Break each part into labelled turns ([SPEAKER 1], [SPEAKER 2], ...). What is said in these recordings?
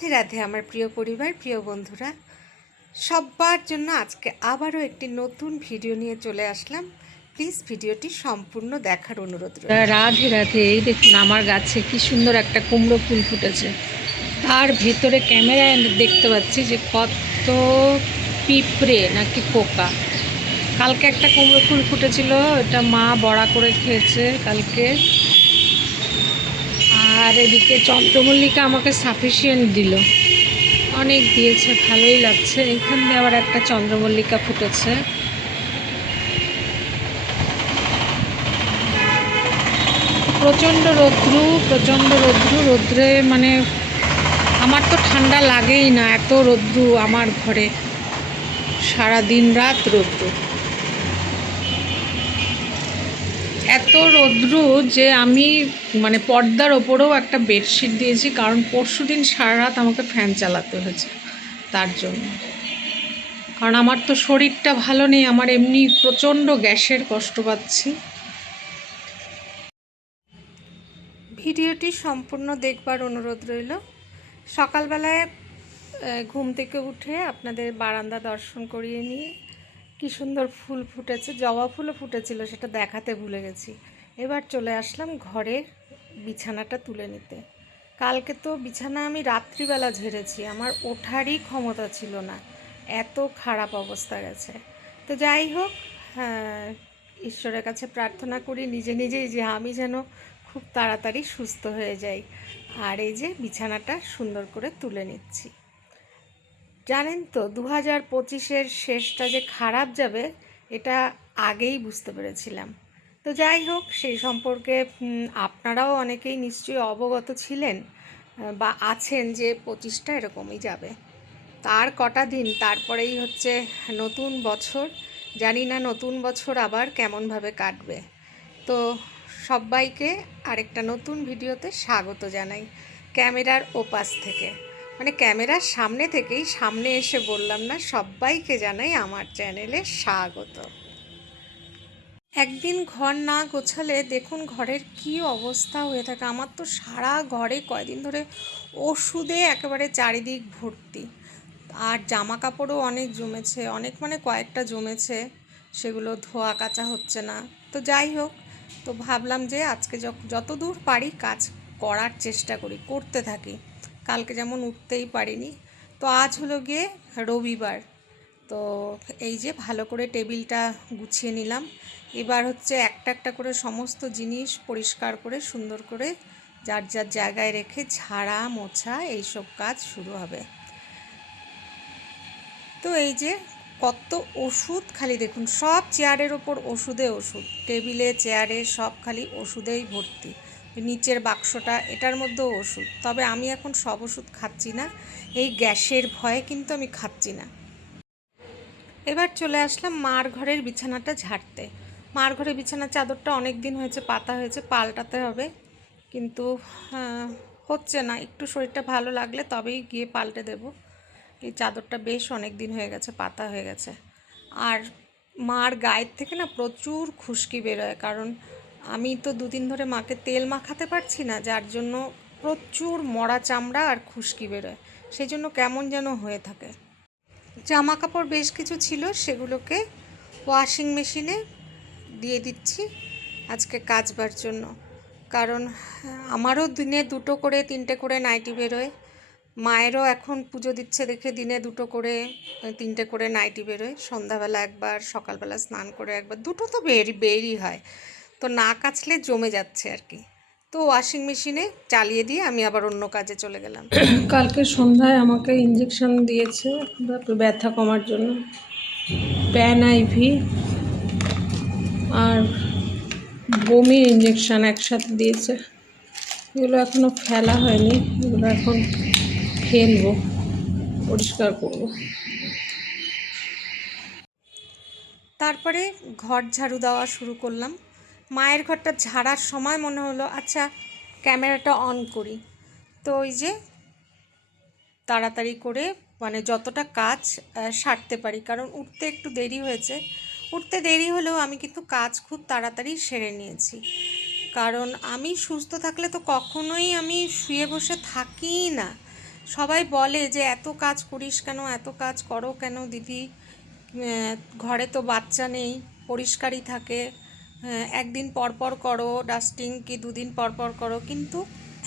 [SPEAKER 1] রাধে রাধে, আমার প্রিয় পরিবার, প্রিয় বন্ধুরা। সবার জন্য আজকে আবারও একটি নতুন ভিডিও নিয়ে চলে আসলাম। প্লিজ ভিডিওটি সম্পূর্ণ দেখার অনুরোধ
[SPEAKER 2] রাধে রাধে। এই দেখুন, আমার গাছে কি সুন্দর একটা কুমড়ো ফুল ফুটেছে। তার ভেতরে ক্যামেরায় দেখতে পাচ্ছি যে কত পিঁপড়ে নাকি পোকা। কালকে একটা কুমড়ো ফুল ফুটেছিল এটা মা বড়া করে খেয়েছে কালকে। আর এদিকে চন্দ্রমল্লিকা আমাকে সাফিসিয়েন্ট দিল। অনেক দিয়েছে, ভালোই লাগছে। এখান দিয়ে আবার একটা চন্দ্রমল্লিকা ফুটেছে। প্রচণ্ড রৌদ্রু প্রচণ্ড রৌদ্রু। রৌদ্রে মানে আমার তো ঠান্ডা লাগেই না, এত রৌদ্রু আমার ঘরে। সারা দিন রাত রৌদ্রু। এত রৌদ্রু যে আমি মানে পর্দার ওপরেও একটা বেডশিট দিয়েছি, কারণ পরশু দিন সারা রাত আমাকে ফ্যান চালাতে হয়েছে তার জন্য। কারণ আমার তো শরীরটা ভালো নেই, আমার এমনি প্রচণ্ড গ্যাসের কষ্ট পাচ্ছি।
[SPEAKER 1] ভিডিওটি সম্পূর্ণ দেখবার অনুরোধ রইল। সকালবেলায় ঘুম থেকে উঠে আপনাদের বারান্দা দর্শন করিয়ে নিয়ে কি সুন্দর ফুল ফুটেছে জবা ফুলও ফুটেছিল সেটা দেখাতে ভুলে গেছি। এবার চলে আসলাম ঘরে বিছানাটা তুলে নিতে। কালকে তো বিছানা আমি রাত্রিবেলা ঝেড়েছি আমার ওঠারই ক্ষমতা ছিল না। এত খারাপ অবস্থা গেছে। তো যাই হোক হ্যাঁ, ঈশ্বরের কাছে প্রার্থনা করি নিজে নিজেই যে আমি যেন খুব তাড়াতাড়ি সুস্থ হয়ে যাই। আর এই যে বিছানাটা সুন্দর করে তুলে নিচ্ছি। জানেন তো দু হাজার পঁচিশের শেষটা যে খারাপ যাবে, এটা আগেই বুঝতে পেরেছিলাম। তো যাই হোক, সেই সম্পর্কে আপনারাও অনেকেই নিশ্চয়ই অবগত ছিলেন বা আছেন যে পঁচিশটা এরকমই যাবে। তার কটা দিন, তারপরেই হচ্ছে নতুন বছর। জানি না নতুন বছর আবার কেমনভাবে কাটবে। তো সবাইকে আরেকটা নতুন ভিডিওতে স্বাগত জানাই ক্যামেরার ওপাশ থেকে। মানে ক্যামেরার সামনে থেকেই সামনে এসে বললাম না, সবাইকে জানাই আমার চ্যানেলে স্বাগত। একদিন ঘর না গোছালে দেখুন ঘরের কি অবস্থা হয়ে থাকে। আমার তো সারা ঘরে কয়দিন ধরে ওষুধে একেবারে চারিদিক ভর্তি। আর জামা কাপড়ও অনেক জমেছে, অনেক মানে কয়েকটা জমেছে, সেগুলো ধোয়া কাচা হচ্ছে না। তো যাই হোক, তো ভাবলাম যে আজকে যখ- যতদূর পারি কাজ করার চেষ্টা করি, করতে থাকি। কালকে যেমন উঠতেই পারিনি। তো আজ হলো গিয়ে রবিবার। তো এই যে ভালো করে টেবিলটা গুছিয়ে নিলাম। এবার হচ্ছে একটা একটা করে সমস্ত জিনিস পরিষ্কার করে, সুন্দর করে যার যার জায়গায় রেখে ঝাড়া, মোছা এইসব কাজ শুরু হবে। তো এই যে কত ওষুধ খালি দেখুন, সব চেয়ারের ওপর ওষুধে ওষুধ। টেবিলে, চেয়ারে সব খালি ওষুধেই ভর্তি। নিচের বাক্সটা, এটার মধ্যেও ওষুধ। তবে আমি এখন সব ওষুধ খাচ্ছি না। এই গ্যাসের ভয়ে কিন্তু আমি খাচ্ছি না। এবার চলে আসলাম মার ঘরের বিছানাটা ঝাড়তে। মার ঘরের বিছানার চাদরটা অনেক দিন হয়েছে, পাতা হয়েছে, পাল্টাতে হবে। কিন্তু হচ্ছে না। একটু শরীরটা ভালো লাগলে তবেই গিয়ে পাল্টে দেব। এই চাদরটা বেশ অনেক দিন হয়ে গেছে, পাতা হয়ে গেছে। আর মার গায়ের থেকে না প্রচুর খুশকি বেরোয়। কারণ আমি তো দুদিন ধরে মাকে তেল মাখাতে পারছি না, যার জন্য প্রচুর মরা চামড়া আর খুশকি বেরোয়। সেই জন্য কেমন যেন হয়ে থাকে। জামা কাপড় বেশ কিছু ছিল, সেগুলোকে ওয়াশিং মেশিনে দিয়ে দিচ্ছি আজকে কাচবার জন্য। কারণ আমারও দিনে দুটো করে, তিনটে করে নাইটি বেরোয়। মায়েরও এখন পুজো দিচ্ছে দেখে দিনে দুটো করে, তিনটে করে নাইটি বেরোয়। সন্ধ্যাবেলা একবার, সকালবেলা স্নান করে একবার, দুটো তো বেরি বেরই হয়। তো না কাচলে জমে যাচ্ছে আর কি। তো ওয়াশিং মেশিনে চালিয়ে দিয়ে আমি আবার অন্য কাজে চলে গেলাম।
[SPEAKER 2] কালকে সন্ধ্যায় আমাকে ইঞ্জেকশন দিয়েছে ব্যথা কমার জন্য। প্যান আইভি আর বমি ইঞ্জেকশন একসাথে দিয়েছে। এগুলো এখনও ফেলা হয়নি এগুলো এখন ফেলব পরিষ্কার করব।
[SPEAKER 1] তারপরে ঘর ঝাড়ু দেওয়া শুরু করলাম। মায়ের ঘরটা ঝাড়ার সময় মনে হলো আচ্ছা ক্যামেরাটা অন করি। তো ওই যে তাড়াতাড়ি করে মানে যতটা কাজ সারতে পারি, কারণ উঠতে একটু দেরি হয়েছে। উঠতে দেরি হলেও আমি কিন্তু কাজ খুব তাড়াতাড়ি সেরে নিয়েছি। কারণ আমি সুস্থ থাকলে তো কখনোই আমি শুয়ে বসে থাকি না। সবাই বলে যে, এত কাজ করিস কেন? এত কাজ করো কেন দিদি? ঘরে তো বাচ্চা নেই, পরিষ্কারই থাকে। একদিন পর পর করো ডাস্টিং কি দুদিন পর পর করো, কিন্তু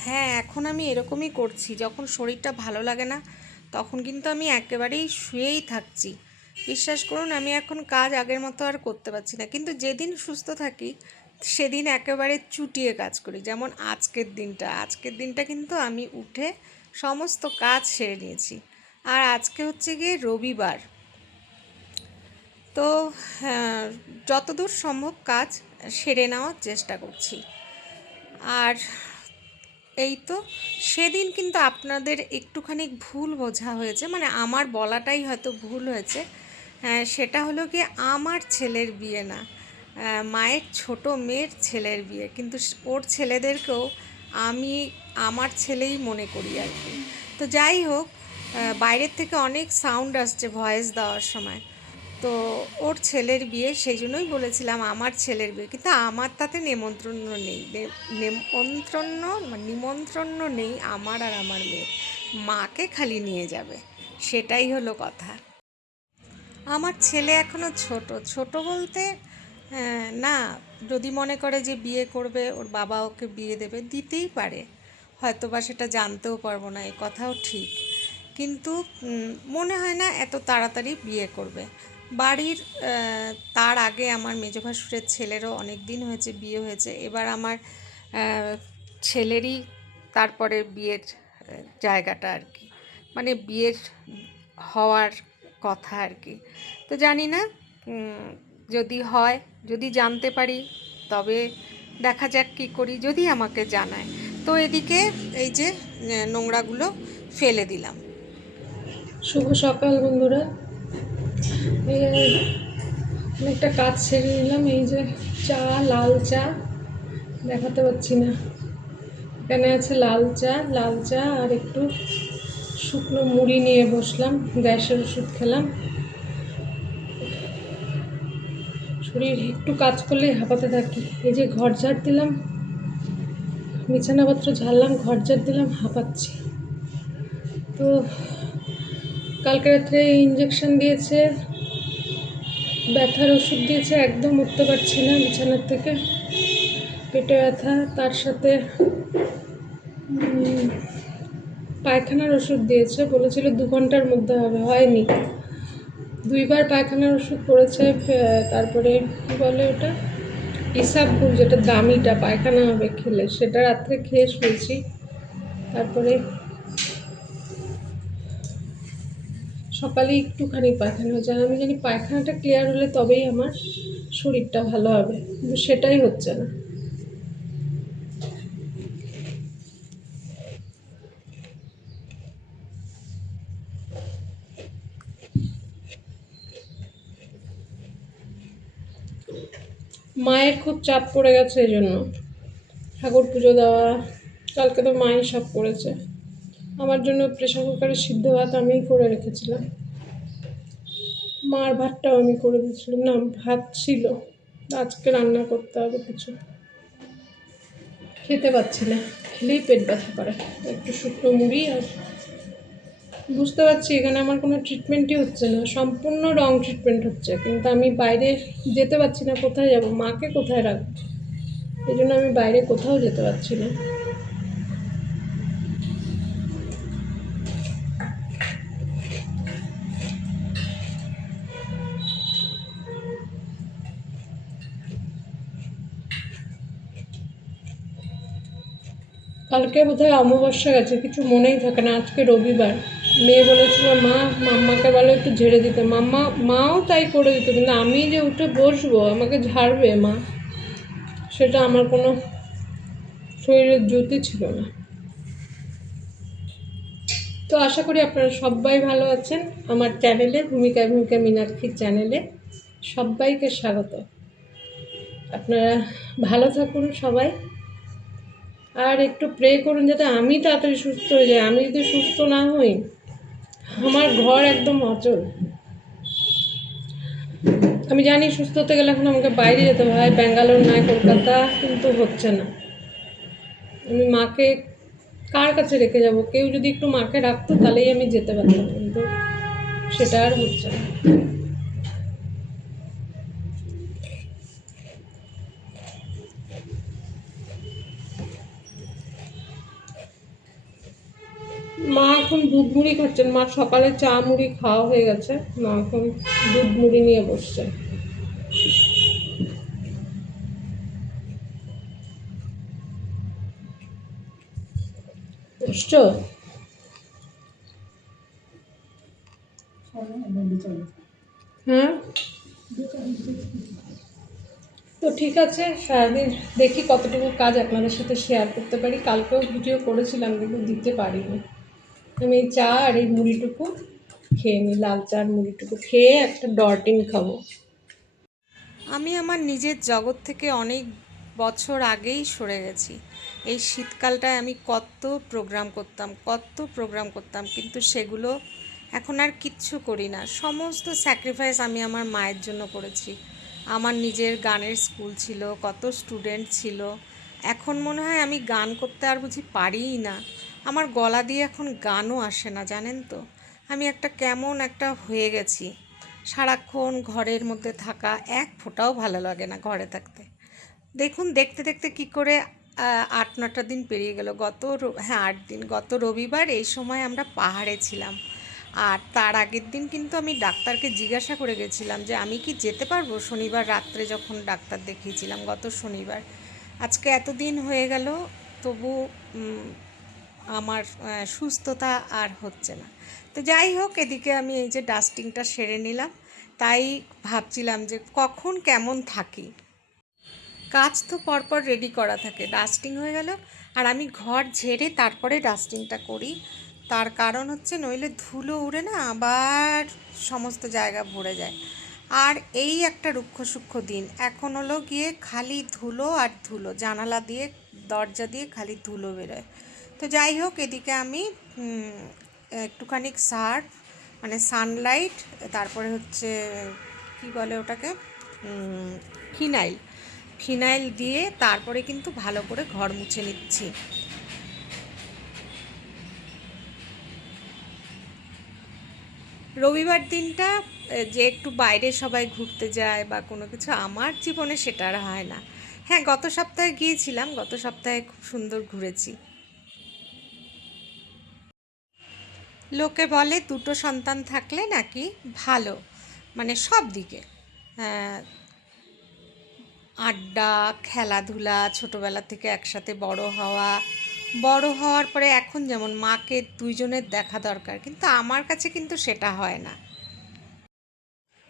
[SPEAKER 1] হ্যাঁ এখন আমি এরকমই করছি, যখন শরীরটা ভালো লাগে না, তখন কিন্তু আমি একেবারেই শুয়েই থাকছি। বিশ্বাস করুন, আমি এখন কাজ আগের মতো আর করতে পারছি না, কিন্তু যেদিন সুস্থ থাকি, সেদিন একেবারে চুটিয়ে কাজ করি, যেমন আজকের দিনটা। আজকের দিনটা কিন্তু আমি উঠে সমস্ত কাজ সেরে নিয়েছি। আর আজকে হচ্ছে গিয়ে রবিবার। তো হ্যাঁ, যতদূর সম্ভব কাজ সেরে নেওয়ার চেষ্টা করছি। আর এই তো সেদিন কিন্তু আপনাদের একটুখানি ভুল বোঝা হয়েছে মানে আমার বলাটাই হয়তো ভুল হয়েছে। আহ, সেটা হলো কি আমার ছেলের বিয়ে না মায়ের ছোট মেয়ের ছেলের বিয়ে কিন্তু ওর ছেলেদেরকেও আমি আমার ছেলেই মনে করি আর কি। তো যাই হোক বাইরের থেকে অনেক সাউন্ড আসছে ভয়েস দেওয়ার সময়। তো ওর ছেলের বিয়ে, সেই জন্যই বলেছিলাম আমার ছেলের বিয়ে, কিন্তু আমার তাতে নেমন্ত্রণ নেই। নেমন্ত্রণ মানে নিমন্ত্রণ নেই আমার আর আমার মেয়ের। মাকে খালি নিয়ে যাবে, সেটাই হলো কথা। আমার ছেলে এখনও ছোট ছোট বলতে না, যদি মনে করে যে বিয়ে করবে, ওর বাবা ওকে বিয়ে দেবে, দিতেই পারে। হয়তো বা সেটা জানতেও পারব না, এ কথাও ঠিক। কিন্তু মনে হয় না এত তাড়াতাড়ি বিয়ে করবে। বাড়ির তার আগে আমার মেজ ভাসুরের ছেলেরও অনেক দিন হয়েছে, বিয়ে হয়েছে। এবার আমার ছেলেরই তারপরে বিয়ের জায়গাটা আর কি। মানে বিয়ের হওয়ার কথা আর কি। তো জানি না যদি হয়, যদি জানতে পারি, তবে দেখা যাক কী করি, যদি আমাকে জানায়। তো এদিকে এই যে নোংরাগুলো ফেলে দিলাম।
[SPEAKER 2] শুভ সকাল বন্ধুরা। যে অনেকটা কাজ সেরে নিলাম, এই যে চা, লাল চা, দেখাতে পাচ্ছি না। এখানে আছে লাল চা লাল চা আর একটু শুকনো মুড়ি নিয়ে বসলাম, গ্যাসের ওষুধ খেলাম। শরীর একটু কাজ করলে হাঁপাতে থাকি। এই যে ঘর ঝাড় দিলাম, বিছানাপত্র ঝাড়লাম, ঘর ঝাড় দিলাম, হাঁপাচ্ছি। তো কালকে রাত্রে ইঞ্জেকশন দিয়েছে, ব্যথার ওষুধ দিয়েছে, একদম উঠতে পারছি না বিছানার থেকে। পেটে ব্যথা, তার সাথে পায়খানার ওষুধ দিয়েছে, বলেছিল দু ঘণ্টার মধ্যে হবে, হয়নি। দুইবার পায়খানার ওষুধ পড়েছে তারপরে কী বলে ওটা? ইসাবপুর, যেটা দামিটা, পায়খানা হবে খেলে, সেটা রাত্রে খেয়ে শুয়েছি। তারপরে সকালে একটুখানি পায়খানা হচ্ছে আর আমি জানি পায়খানাটা ক্লিয়ার হলে তবেই আমার শরীরটা ভালো হবে, কিন্তু সেটাই হচ্ছে না। মায়ের খুব চাপ পড়ে গেছে এই জন্য ঠাকুর পুজো দেওয়া, কালকে তো মাই সব করেছে। আমার জন্য প্রেশার কুকারে সিদ্ধ ভাত আমিই করে রেখেছিলাম। মার ভাতটাও আমি করে দিয়েছিলাম। না, ভাত ছিল। আজকে রান্না করতে হবে কিছু। খেতে পাচ্ছি না। খেলেই পেট ব্যথা করে। একটু শুকনো মুড়ি আর বুঝতে পারছি এখানে আমার কোনো ট্রিটমেন্টই হচ্ছে না। সম্পূর্ণ রং ট্রিটমেন্ট হচ্ছে। কিন্তু আমি বাইরে যেতে পারছি না। কোথায় যাব? মাকে কোথায় রাখব? এই জন্য আমি বাইরে কোথাও যেতে পারছি না। কালকে বোধহয় অমাবস্যা গেছে, কিছু মনেই থাকে না। আজকে রবিবার। মেয়ে বলেছিল, মা, মাম্মাকে বলো একটু ঝেড়ে দিতে। মাম্মা, মাও তাই করে দিত, কিন্তু আমি যে উঠে বসবো, আমাকে ঝাড়বে মা? সেটা আমার কোনো শরীরের জ্যোতি ছিল না। তো আশা করি আপনারা সবাই ভালো আছেন। আমার চ্যানেলে, ভূমিকা ভূমিকা মীনাক্ষীর চ্যানেলে সবাইকে স্বাগত। আপনারা ভালো থাকুন সবাই। আর একটু প্রে করুন যাতে আমি তাড়াতাড়ি সুস্থ হয়ে যাই। আমি যদি সুস্থ না হই, আমার ঘর একদম অচল। আমি জানি সুস্থ হতে গেলে এখন আমাকে বাইরে যেতে হয়, ব্যাঙ্গালোর নয় কলকাতা, কিন্তু হচ্ছে না। আমি মাকে কার কাছে রেখে যাব? কেউ যদি একটু মাকে রাখতো, তাহলেই আমি যেতে পারতাম, কিন্তু সেটা আর হচ্ছে না। মা এখন দুধ মুড়ি খাচ্ছেন। মা সকালে চা মুড়ি খাওয়া হয়ে গেছে। মা এখন দুধ মুড়ি নিয়ে বসছে। হ্যাঁ? তো ঠিক আছে, সারাদিন দেখি কতটুকু কাজ আপনাদের সাথে শেয়ার করতে পারি। কালকেও ভিডিও করেছিলাম, কিন্তু দিতে পারিনি। আমি এই চা আর এই মুড়িটুকু খেয়ে নিই, লাল চা আর মুড়িটুকু খেয়ে একটা ডরটিন খাব।
[SPEAKER 1] আমি আমার নিজের জগৎ থেকে অনেক বছর আগেই সরে গেছি। এই শীতকালটায় আমি কত প্রোগ্রাম করতাম, কত প্রোগ্রাম করতাম, কিন্তু সেগুলো এখন আর কিচ্ছু করি না। সমস্ত স্যাক্রিফাইস আমি আমার মায়ের জন্য করেছি। আমার নিজের গানের স্কুল ছিল, কত স্টুডেন্ট ছিল। এখন মনে হয় আমি গান করতে আর বুঝি পারিই না। আমার গলা দিয়ে এখন গানও আসে না, জানেন তো? আমি একটা কেমন একটা হয়ে গেছি। সারাক্ষণ ঘরের মধ্যে থাকা এক ফোঁটাও ভালো লাগে না ঘরে থাকতে। দেখুন, দেখতে দেখতে কি করে আট নটা দিন পেরিয়ে গেল। গত হ্যাঁ আট দিন। গত রবিবার এই সময় আমরা পাহাড়ে ছিলাম। আর তার আগের দিন কিন্তু আমি ডাক্তারকে জিজ্ঞাসা করে গেছিলাম যে, আমি কি যেতে পারব? শনিবার রাত্রে যখন ডাক্তার দেখিয়েছিলাম, গত শনিবার। আজকে এতদিন হয়ে গেল, তবু আমার সুস্থতা আর হচ্ছে না। তো যাই হোক, এদিকে আমি এই যে ডাস্টিংটা সেরে নিলাম। তাই ভাবছিলাম যে কখন কেমন থাকি। কাজ তো পরপর রেডি করা থাকে, ডাস্টিং হয়ে গেল। আর আমি ঘর ঝেড়ে তারপরে ডাস্টিংটা করি। তার কারণ হচ্ছে নইলে ধুলো উড়ে না, আবার সমস্ত জায়গা ভরে যায়। আর এই একটা রুক্ষ সূক্ষ্ম দিন। এখন হলো গিয়ে খালি ধুলো আর ধুলো, জানালা দিয়ে, দরজা দিয়ে খালি ধুলো বেরোয়। তো যাই হোক এদিকে আমি একটুখানি সার্ফ মানে সানলাইট তারপরে হচ্ছে, কি বলে ওটাকে ফিনাইল ফিনাইল দিয়ে তারপরে কিন্তু ভালো করে ঘর মুছে নিচ্ছি। রবিবার দিনটা যে একটু বাইরে সবাই ঘুরতে যায় বা কোনো কিছু, আমার জীবনে সেটা আর হয় না। হ্যাঁ গত সপ্তাহে গিয়েছিলাম, গত সপ্তাহে খুব সুন্দর ঘুরেছি। লোকে বলে দুটো সন্তান থাকলে নাকি ভালো মানে সব দিকে। আহ, আড্ডা খেলাধুলা ছোটোবেলা থেকে একসাথে বড় হওয়া বড় হওয়ার পরে এখন যেমন মাকে দুইজনের দেখা দরকার কিন্তু আমার কাছে কিন্তু সেটা হয় না।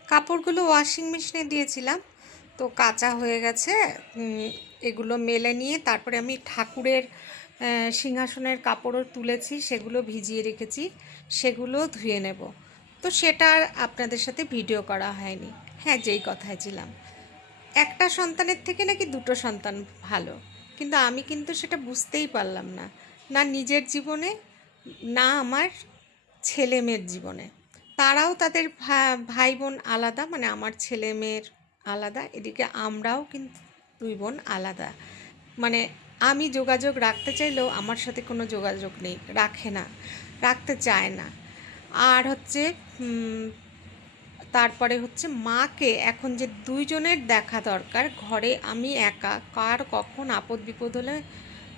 [SPEAKER 1] কাপড়গুলো ওয়াশিং মেশিনে দিয়েছিলাম তো কাঁচা হয়ে গেছে এগুলো মেলে নিয়ে তারপরে আমি ঠাকুরের সিংহাসনের কাপড়ও তুলেছি, সেগুলো ভিজিয়ে রেখেছি, সেগুলো ধুয়ে নেব। তো সেটা আর আপনাদের সাথে ভিডিও করা হয়নি। হ্যাঁ যেই কথায় ছিলাম। একটা সন্তানের থেকে নাকি দুটো সন্তান ভালো, কিন্তু আমি কিন্তু সেটা বুঝতেই পারলাম না। না নিজের জীবনে, না আমার ছেলে মেয়ের জীবনে। তারাও তাদের ভাই বোন আলাদা মানে আমার ছেলে মেয়ের আলাদা, এদিকে আমরাও কিন্তু দুই বোন আলাদা। মানে আমি যোগাযোগ রাখতে চাইলেও আমার সাথে কোনো যোগাযোগ নেই, রাখে না, রাখতে চায় না। আর হচ্ছে তারপরে হচ্ছে মাকে এখন যে দুইজনের দেখা দরকার, ঘরে আমি একা, কার কখন আপদ বিপদ হলে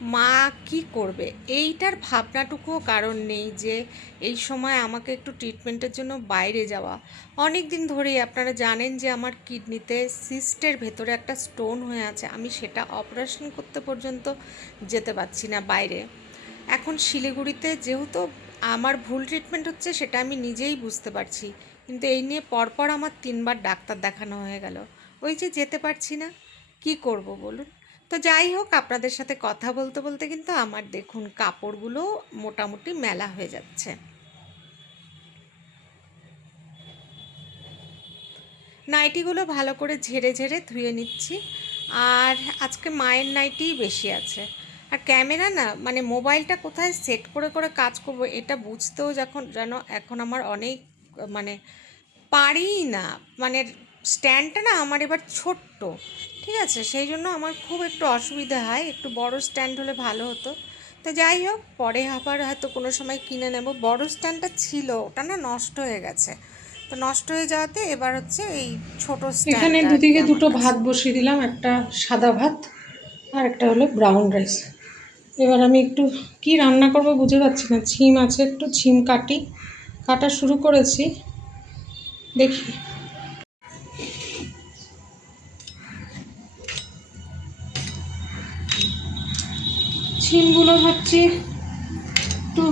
[SPEAKER 1] মা কি করবে? এইটার ভাবনাটুকুও কারণ নেই যে এই সময় আমাকে একটু ট্রিটমেন্টের জন্য বাইরে যাওয়া। অনেক দিন ধরেই আপনারা জানেন যে আমার কিডনিতে সিস্টের ভেতরে একটা স্টোন হয়ে আছে। আমি সেটা অপারেশন করতে পর্যন্ত যেতে পারছি না বাইরে। এখন শিলিগুড়িতে যেহেতু আমার ভুল ট্রিটমেন্ট হচ্ছে, সেটা আমি নিজেই বুঝতে পারছি। কিন্তু এই নিয়ে পরপর আমার তিনবার ডাক্তার দেখানো হয়ে গেল। ওই যে যেতে পারছি না, কি করব বলুন? তো যাই হোক, আপনাদের সাথে কথা বলতে বলতে কিন্তু আমার দেখুন কাপড়গুলো মোটামুটি মেলা হয়ে যাচ্ছে। নাইটিগুলো ভালো করে ঝেড়ে ঝেড়ে ধুয়ে নিচ্ছি। আর আজকে মায়ের নাইটিই বেশি আছে। আর ক্যামেরা না মানে মোবাইলটা কোথায় সেট করে করে কাজ করব এটা বুঝতেও যখন, যেন এখন আমার অনেক মানে পারিই না। মানে স্ট্যান্ডটা না আমার এবার ছোট্ট। ঠিক আছে সেই জন্য আমার খুব একটু অসুবিধা হয় একটু বড় স্ট্যান্ড হলে ভালো হতো। তো যাই হোক পরে আবার হয়তো কোনো সময় কিনে নেব। বড় স্ট্যান্ডটা ছিল ওটা না নষ্ট হয়ে গেছে। তো নষ্ট হয়ে যাওয়াতে এবার হচ্ছে এই ছোট
[SPEAKER 2] এখানে দুদিকে দুটো ভাত বসিয়ে দিলাম একটা সাদা ভাত আর একটা হলো ব্রাউন রাইস এবার আমি একটু কি রান্না করব বুঝে পাচ্ছি না ছিম আছে একটু ছিম কাটি কাটা শুরু করেছি। দেখি। ছিমগুলো ভাবছি একটু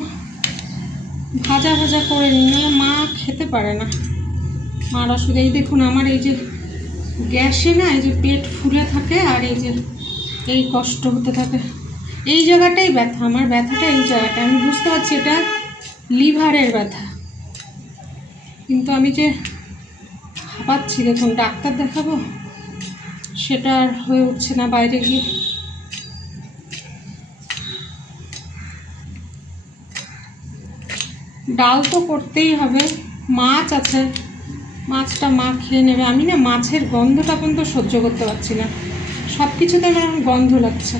[SPEAKER 2] ভাজা ভাজা করে নাহলে মা খেতে পারে না। মার অসুবিধা এই দেখুন আমার এই যে গ্যাসে না, এই যে পেট ফুলে থাকে আর এই যে এই কষ্ট হতে থাকে। এই জায়গাটাই ব্যথা, আমার ব্যথাটা এই জায়গাটা। আমি বুঝতে পারছি এটা লিভারের ব্যথা। কিন্তু আমি যে হাঁপাচ্ছি, দেখুন ডাক্তার দেখাবো, সেটা আর হয়ে উঠছে না বাইরে গিয়ে। ডাল তো করতেই হবে। মাছ আছে। মাছটা মা খেয়ে নেবে। আমি না মাছের গন্ধটা পর্যন্ত সহ্য করতে পারছি না। সব কিছুতে আমার গন্ধ লাগছে।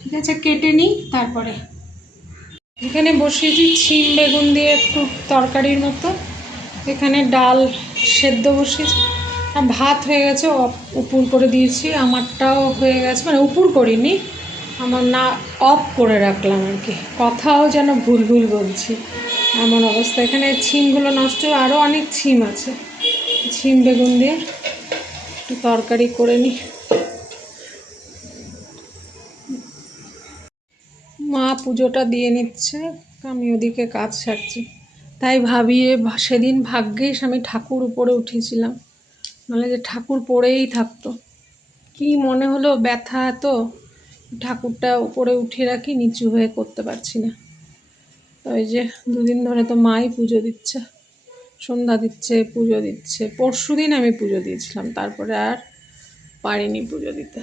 [SPEAKER 2] ঠিক আছে, কেটে নিই তারপরে। এখানে বসিয়েছি, ছিম বেগুন দিয়ে একটু তরকারির মতো। এখানে ডাল সেদ্ধ বসিয়েছি। আর ভাত হয়ে গেছে উপুর করে দিয়েছি। আমারটাও হয়ে গেছে মানে উপুর করিনি। আমার না, অফ করে রাখলাম আর কি। কথাও যেন ভুল ভুল বলছি। এমন অবস্থা। এখানে ছিমগুলো নষ্ট আরও অনেক ছিম আছে। ছিম বেগুন দিয়ে একটু তরকারি করে নিই। মা পুজোটা দিয়ে নিচ্ছে। আমি ওদিকে কাজ সারছি। তাই ভাবিয়ে সেদিন ভাগ্যিস আমি ঠাকুর উপরে উঠেছিলাম। নাহলে যে ঠাকুর পড়েই থাকতো। কি মনে হলো ব্যথা এত? ঠাকুরটা উপরে উঠিয়ে রাখি, নিচু হয়ে করতে পারছি না। তো এই যে দুদিন ধরে তো মাই পুজো দিচ্ছে, সন্ধ্যা দিচ্ছে, পুজো দিচ্ছে। পরশু দিন আমি পুজো দিয়েছিলাম, তারপরে আর পারিনি পুজো দিতে।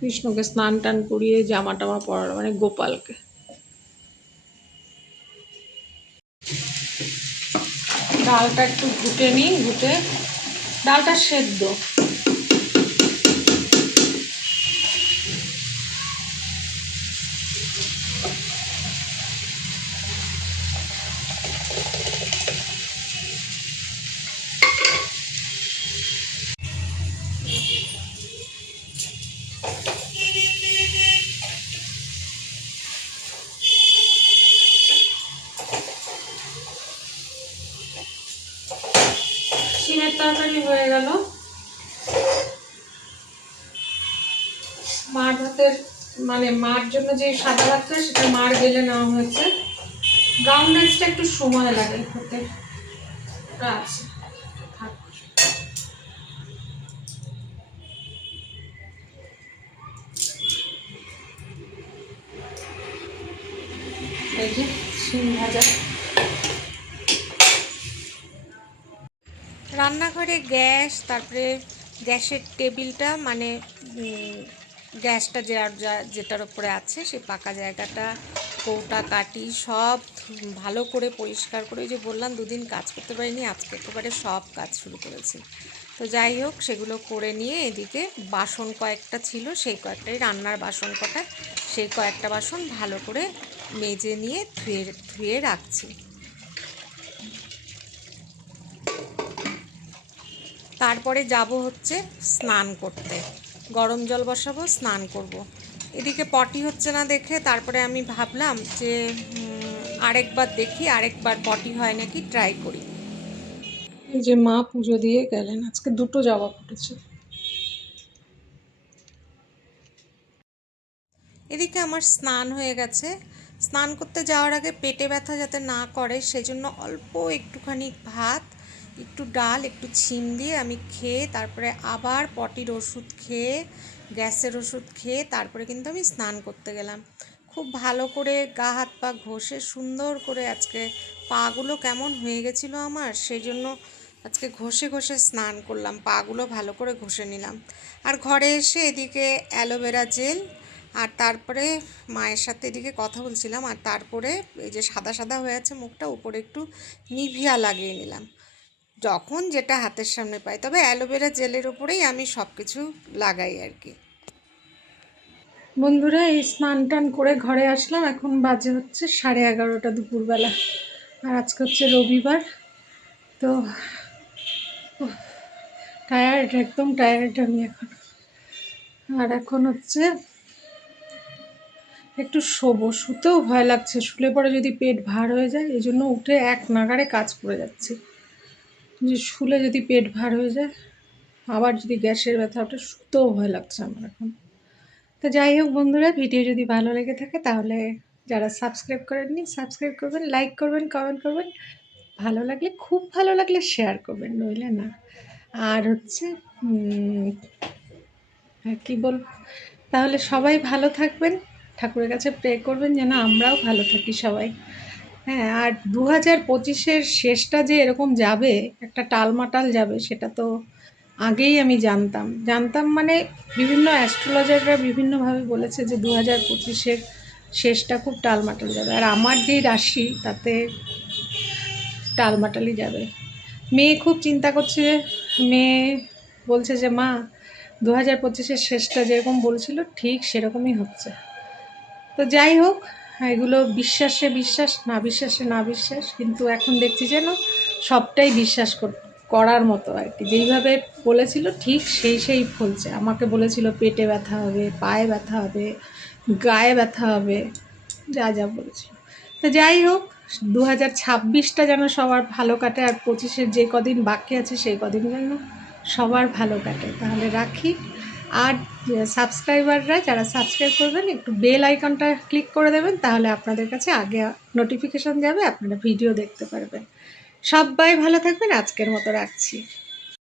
[SPEAKER 2] কৃষ্ণকে স্নান টান করিয়ে জামা টামা পরানো মানে গোপালকে। ডালটা একটু ঘুটে নিই ঘুটে ডালটা সেদ্ধ। তরকারি হয়ে গেল। মার ভাতের মানে মার জন্য যে সাদা ভাতটা সেটা মার গেলে নেওয়া হয়েছে। ব্রাউন রাইসটা একটু সময় লাগে, হতে।
[SPEAKER 1] আচ্ছা তারপরে গ্যাসের টেবিলটা মানে গ্যাসটা যার যা, যেটার উপরে আছে সেই পাকা জায়গাটা, কৌটা কাটি সব ভালো করে পরিষ্কার করে যে বললাম, দুদিন কাজ করতে পারিনি, আজকে একেবারে সব কাজ শুরু করেছি। তো যাই হোক, সেগুলো করে নিয়ে এদিকে বাসন কয়েকটা ছিল, সেই কয়েকটাই রান্নার বাসন কটা, সেই কয়েকটা বাসন ভালো করে মেজে নিয়ে ধুয়ে ধুয়ে রাখছি। তারপরে যাব হচ্ছে স্নান করতে। গরম জল বসাবো স্নান করব। এদিকে পটি হচ্ছে না দেখে তারপরে আমি ভাবলাম যে আরেকবার দেখি আরেকবার পটি হয় নাকি ট্রাই করি।
[SPEAKER 2] এই যে মা পুজো দিয়ে গেলেন আজকে দুটো জবা ফুটেছে।
[SPEAKER 1] এদিকে আমার স্নান হয়ে গেছে। স্নান করতে যাওয়ার আগে পেটে ব্যথা যাতে না করে সেজন্য অল্প একটুখানি ভাত একটু ডাল, একটু ছিম দিয়ে আমি খেয়ে তারপরে আবার পটির ওষুধ খেয়ে, গ্যাসের ওষুধ খেয়ে তারপরে কিন্তু আমি স্নান করতে গেলাম। খুব ভালো করে গা, হাত, পা ঘষে সুন্দর করে আজকে পাগুলো কেমন হয়ে গেছিল আমার, সেই জন্য আজকে ঘষে ঘষে স্নান করলাম, পাগুলো ভালো করে ঘষে নিলাম। আর ঘরে এসে এদিকে অ্যালোভেরা জেল আর তারপরে মায়ের সাথে এদিকে কথা বলছিলাম আর তারপরে এই যে সাদা সাদা হয়ে আছে মুখটা, উপরে একটু নিভিয়া লাগিয়ে নিলাম। যখন যেটা হাতের সামনে পাই, তবে অ্যালোভেরা জেলের উপরেই আমি সব কিছু লাগাই আর কি।
[SPEAKER 2] বন্ধুরা, এই স্নান টান করে ঘরে আসলাম। এখন বাজে হচ্ছে সাড়ে এগারোটা দুপুরবেলা। আর আজকে হচ্ছে রবিবার। তো টায়ার্ড একদম টায়ার্ড আমি এখন। আর এখন হচ্ছে একটু শোবো। শুতেও ভয় লাগছে। শুলে পরে যদি পেট ভার হয়ে যায় এই জন্য উঠে এক নাগাড়ে কাজ করে যাচ্ছি। যে শুলে যদি পেট ভার হয়ে যায়, আবার যদি গ্যাসের ব্যথা ওটা শুতেও ভয় লাগছে আমার এখন। তো যাই হোক বন্ধুরা, ভিডিও যদি ভালো লেগে থাকে, তাহলে যারা সাবস্ক্রাইব করেননি, সাবস্ক্রাইব করবেন, লাইক করবেন, কমেন্ট করবেন। ভালো লাগলে, খুব ভালো লাগলে শেয়ার করবেন, নইলে না। আর হচ্ছে কি বল, তাহলে সবাই ভালো থাকবেন, ঠাকুরের কাছে প্রে করবেন যেন আমরাও ভালো থাকি সবাই। হ্যাঁ আর দু হাজার পঁচিশের শেষটা যে এরকম যাবে, একটা টালমাটাল যাবে, সেটা তো আগেই আমি জানতাম। জানতাম মানে বিভিন্ন অ্যাস্ট্রোলজাররা বিভিন্নভাবে বলেছে যে দু হাজার পঁচিশের শেষটা খুব টালমাটাল যাবে। আর আমার যেই রাশি, তাতে টালমাটালই যাবে। মেয়ে খুব চিন্তা করছে মেয়ে বলছে যে, মা দু হাজার পঁচিশের শেষটা যেরকম বলছিল, ঠিক সেরকমই হচ্ছে। তো যাই হোক এগুলো বিশ্বাসে বিশ্বাস, না বিশ্বাসে না বিশ্বাস, কিন্তু এখন দেখছি যেন সবটাই বিশ্বাস কর- করার মতো আর কি। যেইভাবে বলেছিল ঠিক সেই সেই ফলছে আমাকে বলেছিল পেটে ব্যথা হবে, পায়ে ব্যথা হবে, গায়ে ব্যথা হবে, যা যা বলেছিল। তো যাই হোক দু হাজার ছাব্বিশটা যেন সবার ভালো কাটে আর পঁচিশের যে কদিন বাকি আছে সেই কদিন যেন সবার ভালো কাটে। তাহলে রাখি। আর সাবস্ক্রাইবাররা যারা সাবস্ক্রাইব করবেন, একটু বেল আইকনটা ক্লিক করে দেবেন, তাহলে আপনাদের কাছে আগে নোটিফিকেশান যাবে, আপনারা ভিডিও দেখতে পারবেন। সবাই ভালো থাকবেন, আজকের মতো রাখছি।